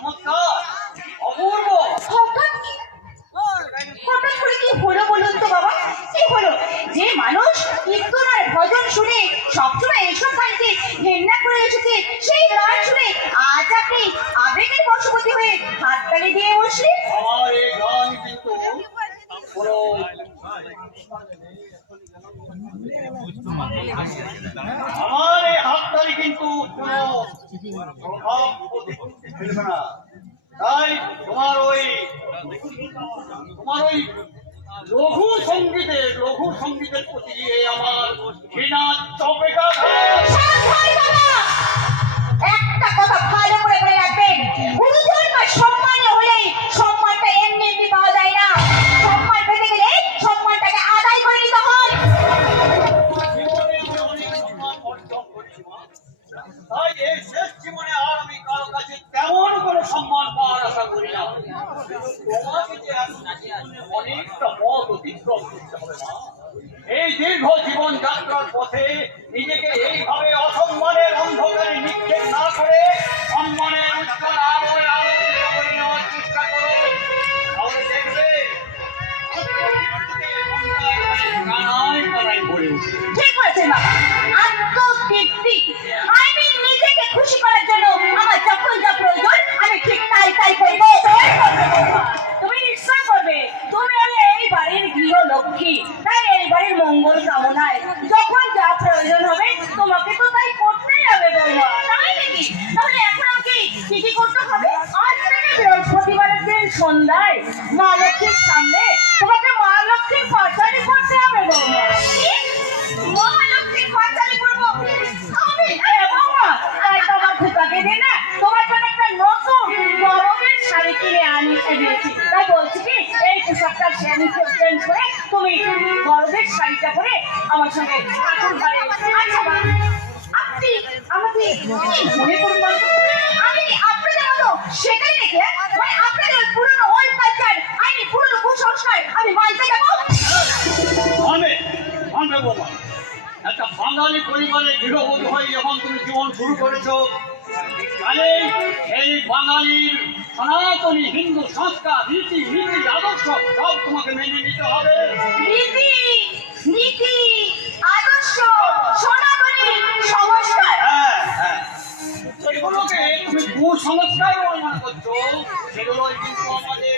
চমৎকার, অপূর্ব। হঠাৎ করে কি হলো বলুন তো বাবা? কি হলো? যে মানুষ কীর্তন আর ভজন শুনে সবসময় এইসব গানকে ঘেন্না করে এসেছে, সেই গান শুনে আজ আপনি আবেগের বশবর্তী হয়ে হাততালি দিয়ে বসলেন। আমার এই গান কিন্তু কোনো আমার এই হাততালি কিন্তু কোনো প্রভাব ফেলবে না। তাই তোমার ওই লঘু সঙ্গীতের প্রতি আমার ঘৃণা চপেটা। একটা কথা ভালো করে মনে রাখবেন, গুরুজন বা সম্মান হলে সম্মানটা এমনি এমনি পাওয়া যায় না। সম্মান পেতে গেলে সম্মানটাকে আদায় করে নিতে হয়। তাই এই শেষ জীবনে আর আমি কারো কাছে তেমন কোনো সম্মান পাওয়ার আশা করি না। তোমাকে যে অনেকটা পথ অতিক্রম করতে হবে না। এই দীর্ঘ জীবন যাত্রার পথে নিজেকে এইভাবে অসম্মানের অন্ধকারে নিক্ষেপ না করে সম্মানের উজ্জ্বল আলোয় আলোকিত করে নেওয়ার চেষ্টা করো। তাহলে দেখবে ঠিক বলেছেন বাবা। আত্মতৃপ্তি, আমি নিজেকে খুশি করার জন্য আমার যখন যা প্রয়োজন আমি ঠিক তাই করবো। তুমি নিশ্চয় করবে। তুমি হলে এই বাড়ির গৃহলক্ষ্মী, তাই এই বাড়ির মঙ্গল কামনায় যখন যা প্রয়োজন হবে তোমাকে তো তাই করতেই হবে বৌমা, তাই নাকি? তাহলে এখন আমাকে কি করতে হবে? আজ থেকে বৃহস্পতিবারের দিন সন্ধ্যায় মা লক্ষ্মীর সামনে তোমাকে মা লক্ষ্মীর পাঁচালি করতে হবে বৌমা। মহালক্ষ্মীর পাঁচালি করবো আমি? বৌমা, তোমার খোকাকে দিয়ে না তোমার জন্য একটা নতুন গরমের শাড়ি কিনে আনিয়ে দিয়েছি। তাই বলছি কি, এই পোশাকটা চেঞ্জ করে তুমি গরমের শাড়িটা পরে আমার সঙ্গে ঠাকুর ঘরে। আচ্ছা মা, আপনি আমাকে কি মনে করুন বলতো? আমি আপনাদের মতো সেটাই রেখে মানে আপনাদের পুরনো ওল্ড কালচার, আমি পুরনো কুসংস্কার আমি মানতে যাবো? মানবে বাবা। একটা বাঙালি পরিবারের গৃহবধূ হয়ে যখন তুমি জীবন শুরু করেছো, তাহলে এই বাঙালির সনাতনী হিন্দু সংস্কার, রীতি নীতি, আদর্শ সব তোমাকে মেনে নিতে হবে। নীতি আদর্শ সনাতনী সংস্কার, সেগুলোকে তুমি কুসংস্কার মনে করছো, সেগুলোই কিন্তু আমাদের